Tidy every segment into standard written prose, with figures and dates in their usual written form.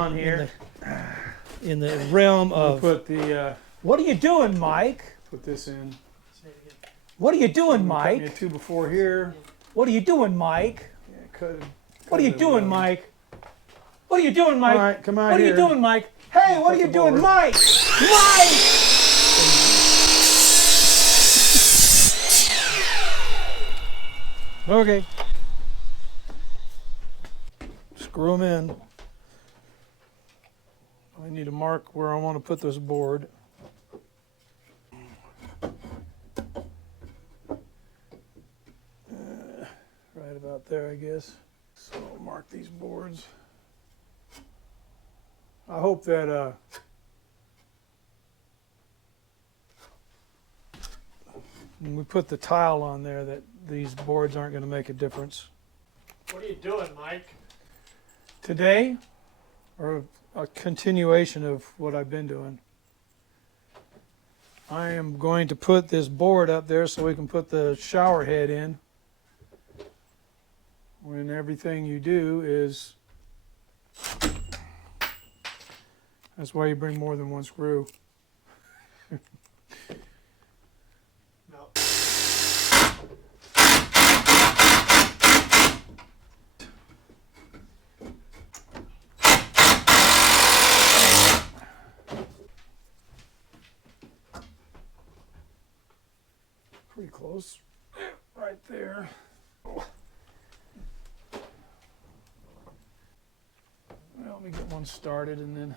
on here. In the realm of. Put the. What are you doing, Mike? Put this in. What are you doing, Mike? Cut me a 2 before here. What are you doing, Mike? Yeah, cut what are you doing, Mike? What are you doing, Mike? All right, come out here. What are you doing, Mike? Hey, what are you doing, Mike? Mike! Okay. Screw them in. I need to mark where I want to put this board. Right about there, I guess. So I'll mark these boards. I hope that when we put the tile on there that these boards aren't going to make a difference. What are you doing, Mike? Today, or a continuation of what I've been doing, I am going to put this board up there so we can put the shower head in. When everything you do is, that's why you bring more than one screw. No. Pretty close, right there. Well, let me get one started and then.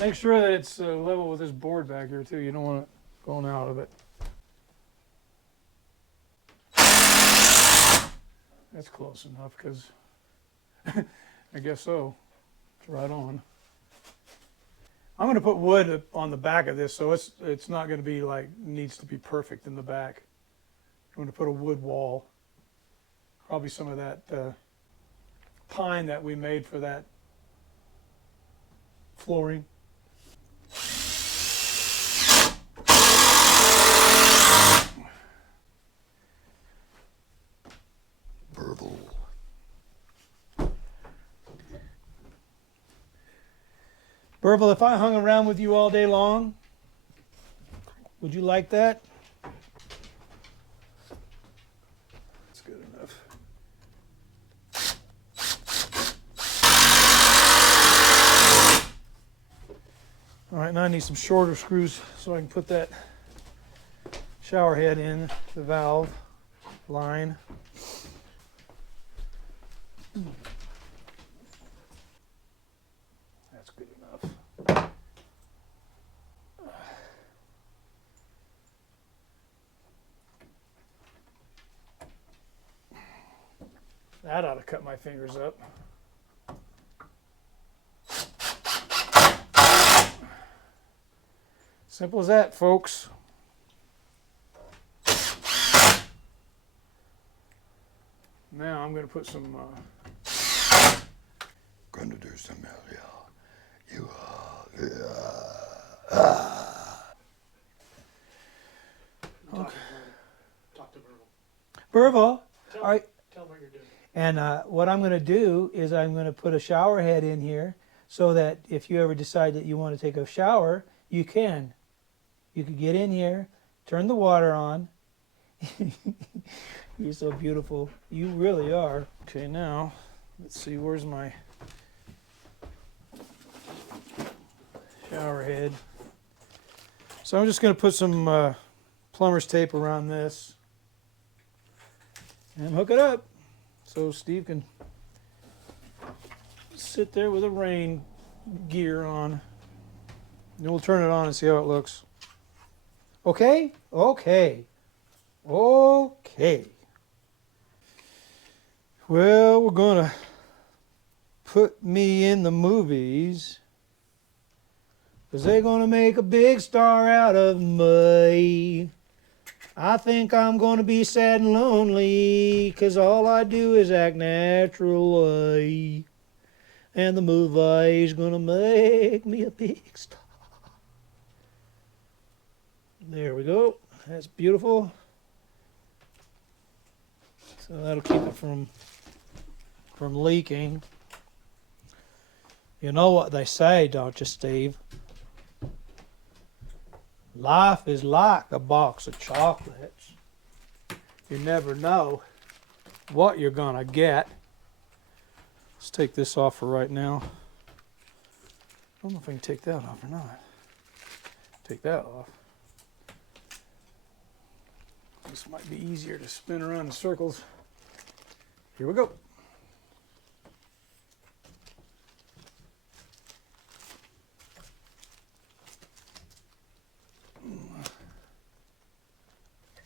Make sure that it's level with this board back here too. You don't want it going out of it. That's close enough because I guess so. It's right on. I'm going to put wood on the back of this, so it's not going to be like needs to be perfect in the back. I'm going to put a wood wall. Probably some of that pine that we made for that flooring. Burble, if I hung around with you all day long, would you like that? That's good enough. All right, now I need some shorter screws so I can put that shower head in the valve line. That's good enough. That ought to cut my fingers up. Simple as that, folks. Now I'm going to put some. Going to do some you Okay. Talk to Verbal. Burble, Tell, all right. tell him what you're doing. And what I'm going to do is I'm going to put a shower head in here so that if you ever decide that you want to take a shower, you can. You can get in here, turn the water on. You're so beautiful. You really are. Okay, now let's see. Where's my shower head? So I'm just going to put some plumber's tape around this and hook it up so Steve can sit there with a rain gear on. And we'll turn it on and see how it looks. Okay? Okay. Okay. Well, we're going to put me in the movies because they're going to make a big star out of me. I think I'm going to be sad and lonely because all I do is act naturally. And the movie's going to make me a big star. There we go. That's beautiful. So that'll keep it from leaking. You know what they say, don't you, Steve? Life is like a box of chocolates. You never know what you're gonna get. Let's take this off for right now. I don't know if I can take that off or not. Take that off. This might be easier to spin around in circles. Here we go.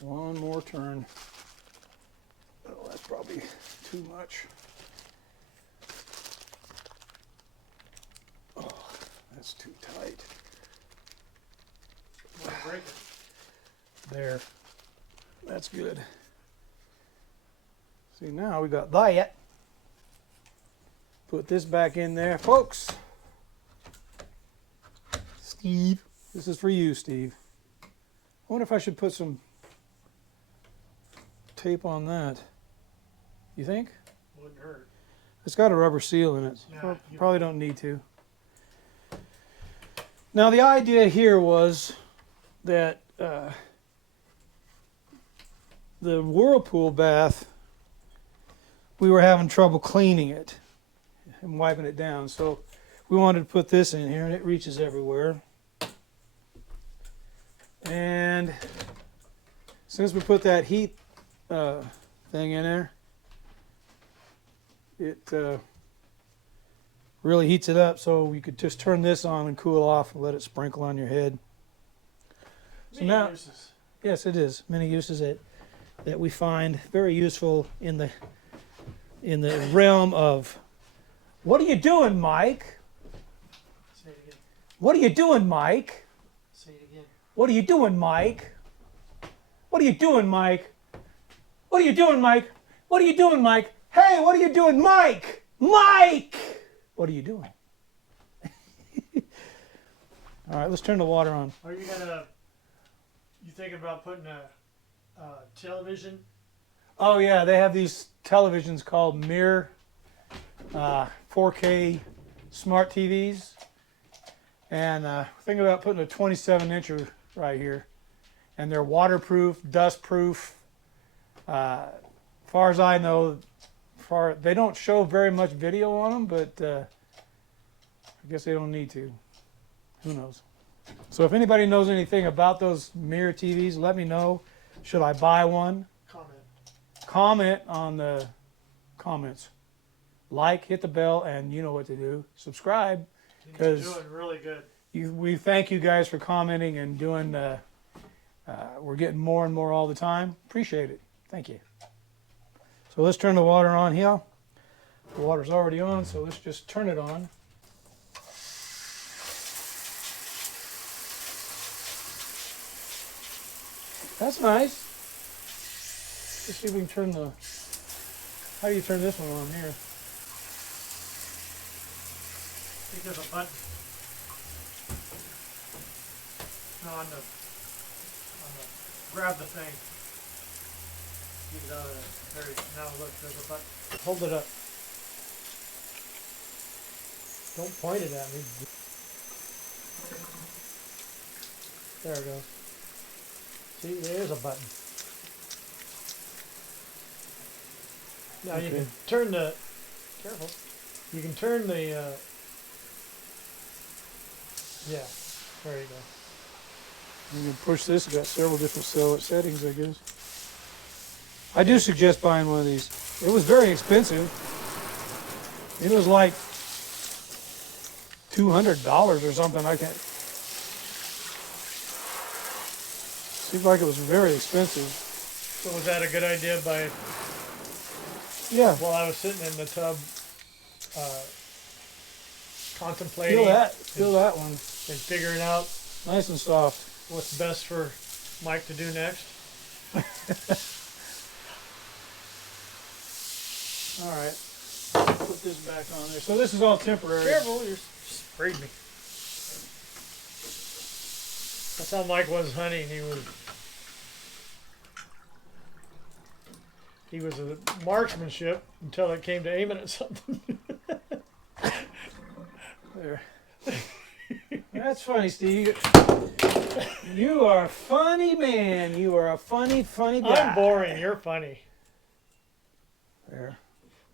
One more turn. Oh, that's probably too much. Oh, that's too tight. Don't break it. There. That's good. See, now we got that. Put this back in there. Folks, Steve, this is for you, Steve. I wonder if I should put some tape on that. You think? Wouldn't hurt. It's got a rubber seal in it. Nah, you Probably don't need to. Now, the idea here was that the Whirlpool bath, we were having trouble cleaning it and wiping it down. So we wanted to put this in here, and it reaches everywhere. And since we put that heat thing in there, it really heats it up, so you could just turn this on and cool off and let it sprinkle on your head. So Many now, uses. yes, it is. Many uses that we find very useful in the realm of, what are you doing, Mike? Say it again. What are you doing, Mike? Say it again. What are you doing, Mike? What are you doing, Mike? What are you doing, Mike? What are you doing, Mike? Hey, what are you doing, Mike? Mike! What are you doing? All right, let's turn the water on. Are you thinking about putting a television? Oh yeah, they have these televisions called Mirror 4K smart TVs, and thinking about putting a 27-incher right here, and they're waterproof, dustproof. Far as I know, they don't show very much video on them, but I guess they don't need to. Who knows? So if anybody knows anything about those Mirror TVs, let me know. Should I buy one? Comment on the comments. Like, hit the bell, and you know what to do. Subscribe. You're 'Cause doing really good. We thank you guys for commenting and doing. We're getting more and more all the time. Appreciate it. Thank you. So let's turn the water on here. The water's already on, so let's just turn it on. That's nice. Let's see if we can turn the. How do you turn this one on here? I think there's a button. No, grab the thing. Get it out of there. Now look, there's a button. Hold it up. Don't point it at me. There it goes. See, there's a button. Now you Okay. can turn the. Careful. You can turn the. Yeah, there you go. You can push this. It's got several different settings, I guess. I do suggest buying one of these. It was very expensive. It was like $200 or something. I can't. Seems like it was very expensive. So was that a good idea Yeah. while I was sitting in the tub contemplating Feel that one. and figuring out Nice and soft. what's best for Mike to do next? All right. Put this back on there. So this is all temporary. Careful, you sprayed me. That's how Mike was hunting. he was a marksmanship until it came to aiming at something. There. That's funny, Steve. You are a funny man. You are a funny guy. I'm boring. You're funny. There.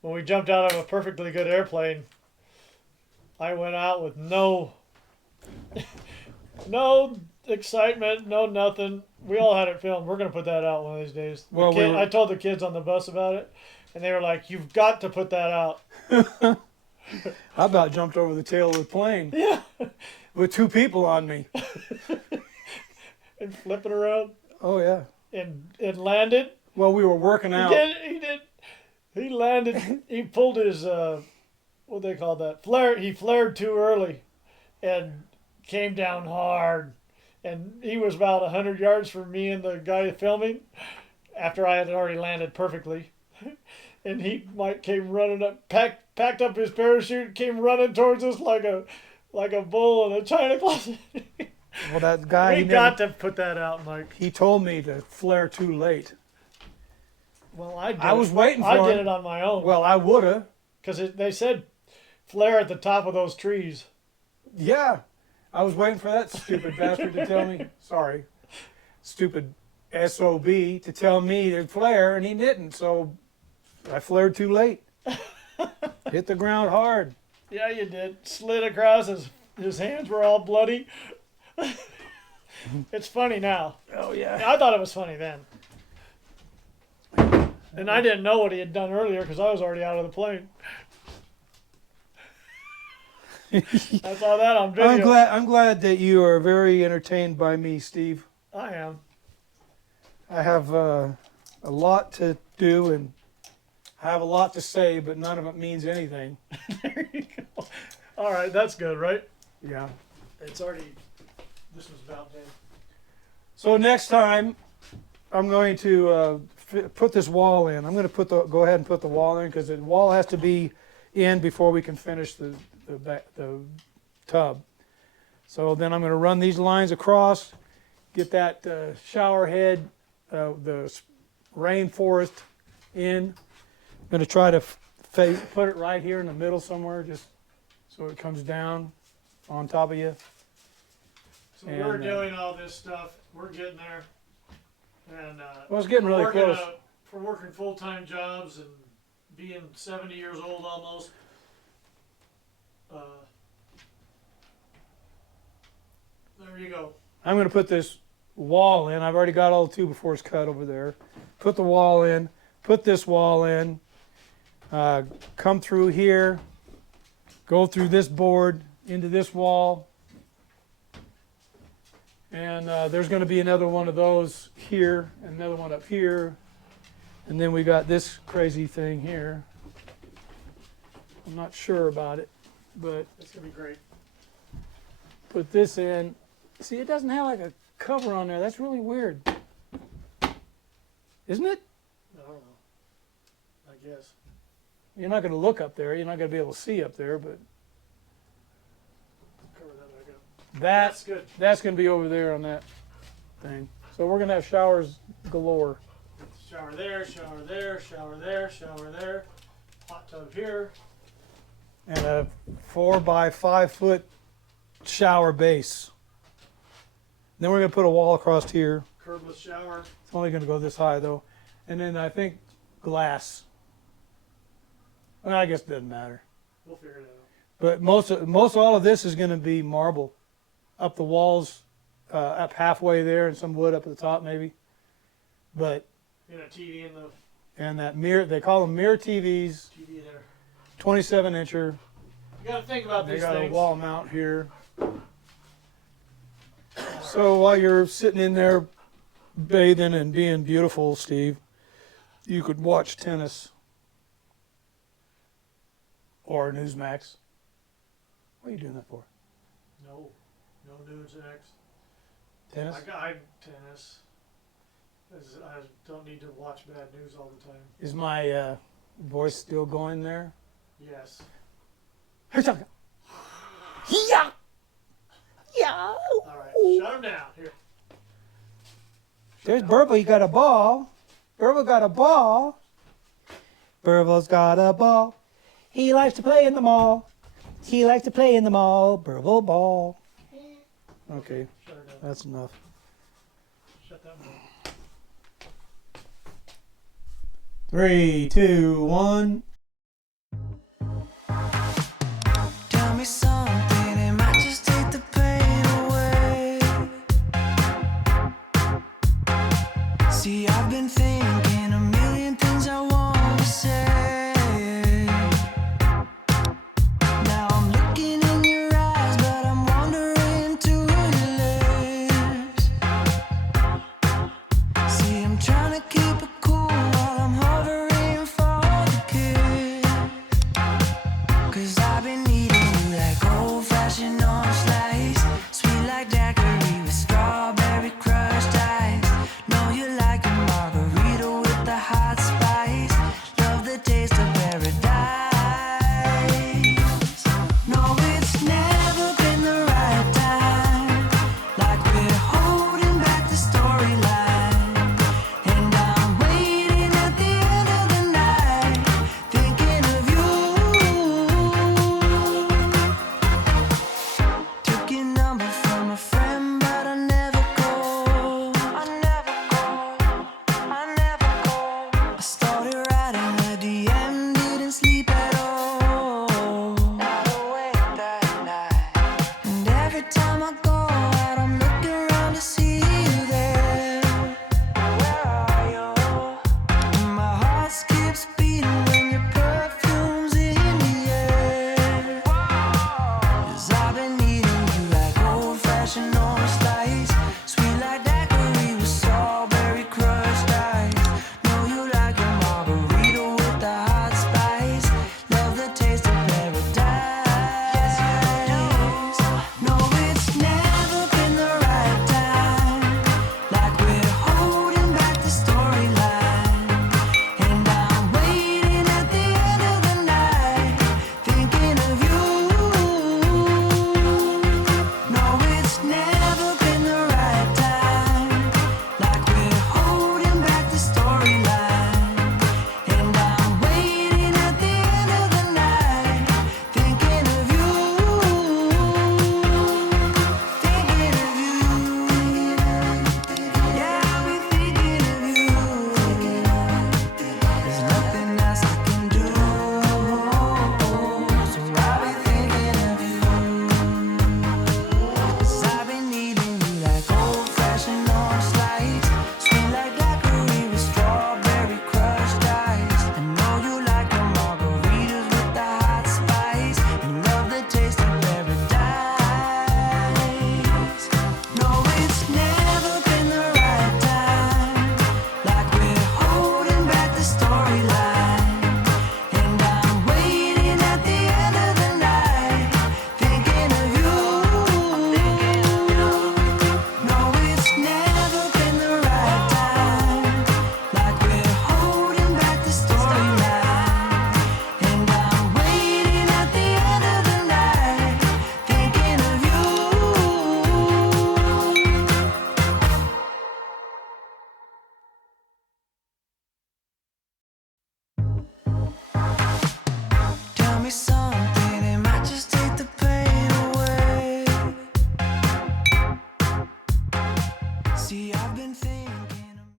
When we jumped out of a perfectly good airplane, I went out with no excitement, no nothing. We all had it filmed. We're gonna put that out one of these days. Well, I told the kids on the bus about it, and they were like, "You've got to put that out." I about jumped over the tail of the plane. Yeah. With 2 people on me. And flipping around. Oh yeah. And it landed. Well, we were working out. He did. He landed. He pulled his what they call that? Flare. He flared too early, and came down hard. And he was about 100 yards from me and the guy filming. After I had already landed perfectly, and he came running up, packed up his parachute, came running towards us like a bull in a china closet. Well, that guy. We got to put that out, Mike. He told me to flare too late. Well, I was waiting for I him. did it on my own. Well, I woulda. Because they said flare at the top of those trees. Yeah. I was waiting for that stupid bastard to tell me. Sorry. Stupid SOB to tell me to flare, and he didn't. So I flared too late. Hit the ground hard. Yeah, you did. Slid across. His hands were all bloody. It's funny now. Oh, yeah. I thought it was funny then. And I didn't know what he had done earlier because I was already out of the plane. I saw that on video. I'm glad that you are very entertained by me, Steve. I am. I have a lot to do and I have a lot to say, but none of it means anything. There you go. All right, that's good, right? Yeah. It's already. This was about dead. So next time, I'm going to put this wall in. I'm going to go ahead and put the wall in because the wall has to be in before we can finish the tub. So then I'm going to run these lines across, get that shower head, the rainforest in. I'm going to try to put it right here in the middle somewhere, just so it comes down on top of you. So we're doing all this stuff. We're getting there. And Well, it's getting really close. For working full-time jobs and being 70 years old almost. There you go. I'm going to put this wall in. I've already got all the 2x4s cut over there. Put the wall in. Put this wall in. Come through here. Go through this board into this wall. And there's going to be another one of those here, and another one up here. And then we got this crazy thing here. I'm not sure about it, but It's going to be great. put this in. See, it doesn't have like a cover on there. That's really weird. Isn't it? I don't know. I guess. You're not going to look up there. You're not going to be able to see up there, but Cover that back up. that's good. that's going to be over there on that thing. So we're going to have showers galore. Shower there, shower there, shower there, shower there. Hot tub here. And a 4 by 5 foot shower base. Then we're going to put a wall across here. Curbless shower. It's only going to go this high though. And then I think glass. Well, I guess it doesn't matter. We'll figure it out. But most all of this is going to be marble. Up the walls, up halfway there, and some wood up at the top maybe. But And a TV in the and that mirror, they call them mirror TVs, TV there. 27 incher. You got to think about They these got things. a wall mount here. So while you're sitting in there bathing and being beautiful, Steve, you could watch tennis or Newsmax. What are you doing that for? No nudes next. Tennis? I tennis. I don't need to watch bad news all the time. Is my voice still going there? Yes. Yeah. Yeah. All right. Shut him down. Here. There's Burble. He got a ball. Burble got a ball. Burville's got a ball. He likes to play in the mall. He likes to play in the mall. Burville ball. Okay, Shut her down. that's enough. Shut that one. 3, 2, 1. Tell me something, it might just take the pain away. See, I've been thinking a million things I want to say. Now I'm looking in your eyes, but I'm wandering to your lips. See, I'm trying to keep it cool while I'm hovering for the kiss. 'Cause I've been needing you like old-fashioned orange slice, sweet like daiquiri with strawberry crushed ice. Know you like a margarita with the hot spice. Love the taste of paradise. No, it's never been the right time. Like we're holding back the storyline. And I'm waiting at the end of the night, thinking of you. Took your number from a friend, but I never call. I never call. I never call. I started writing a DM, didn't sleep at all. Not awake that night. And every time I go out, I'm looking around to see you there. Where are you? And my heart skips beating when your perfume's in the air. 'Cause I've been needing you like old-fashioned orange slice, sweet like daiquiri with strawberry crushed ice. Know you like a margarita with the hot spice. Love the taste of paradise. No, it's never been the right time. Like we're holding back the storyline. And I'm waiting at the end of the night, thinking of you. No, it's never been the right time. Like we're holding back the storyline. And I'm waiting at the end of the night, thinking of you. Thinking of you. Yeah, I'll be thinking of you. There's nothing else I can do. So I'll be thinking of you. 'Cause I've been needing you like old-fashioned orange slice, sweet like daiquiri with strawberry crushed ice. I know you like your margaritas with the hot spice, and love the taste of paradise. No, it's never been the right time. Like we're holding back the storyline.